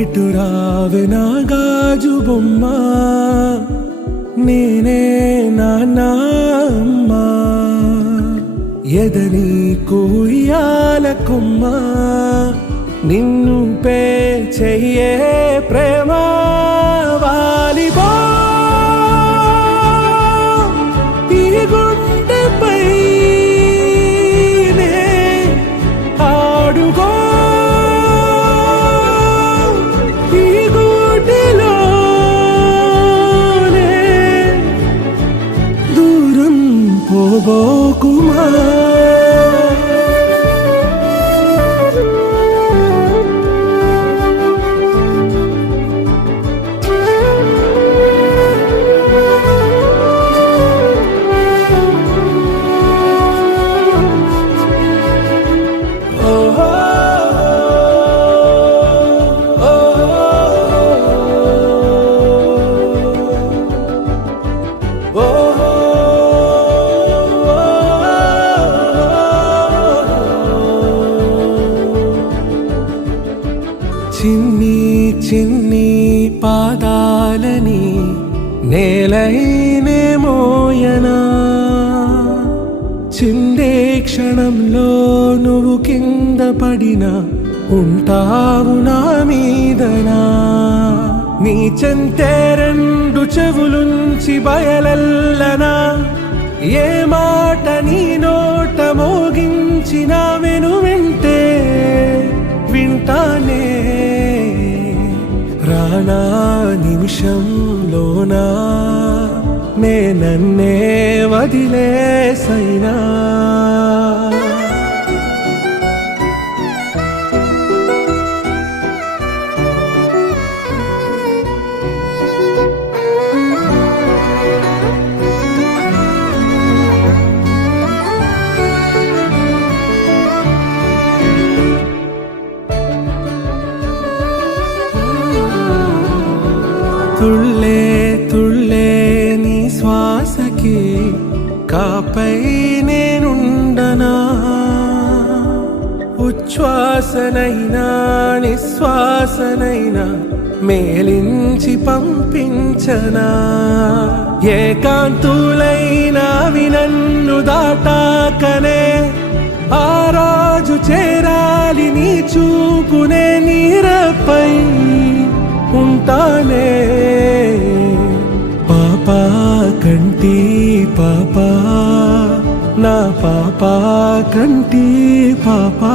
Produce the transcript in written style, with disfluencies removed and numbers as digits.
ఇటు రావే నా గాజు బొమ్మ, నేనే నాన్న అమ్మా. ఎదని కుయ్యాల కొమ్మ, నిన్ను పే చెయ్యే ప్రేమ వాలిబా. ఈ గుండెపై నే ఆడుగో, ఈ గుడిలోనే దూరం పోబోకుమా. చిన్ని చిన్ని పాదాలని నేలైనే మోయనా, చిందే క్షణంలో నువ్వు కింద పడినా ఉంటావు నా మీదనా. నీ చెంతే రెండు చెవులుంచి బయలెల్లనా, ఏ మాట నీ నోట మోగించిన వెను వింటే వింటానే. రానా నిమిషంలోనా నే నన్నే వదిలేసైనా. తుళ్ళే తుళ్ళే నీ శ్వాసకి కాపై నేనుండనా, ఉచ్ఛ్వాసనైనా నిశ్వాసనైనా మేలించి పంపించనా. ఏకాంతులైనవి నన్ను దాటాకనే ఆ రోజు చేరాలి నీ చూపునే నీరపై ఉంటానే. పాపా కంటి పాపా, నా పాపా కంటి పాపా.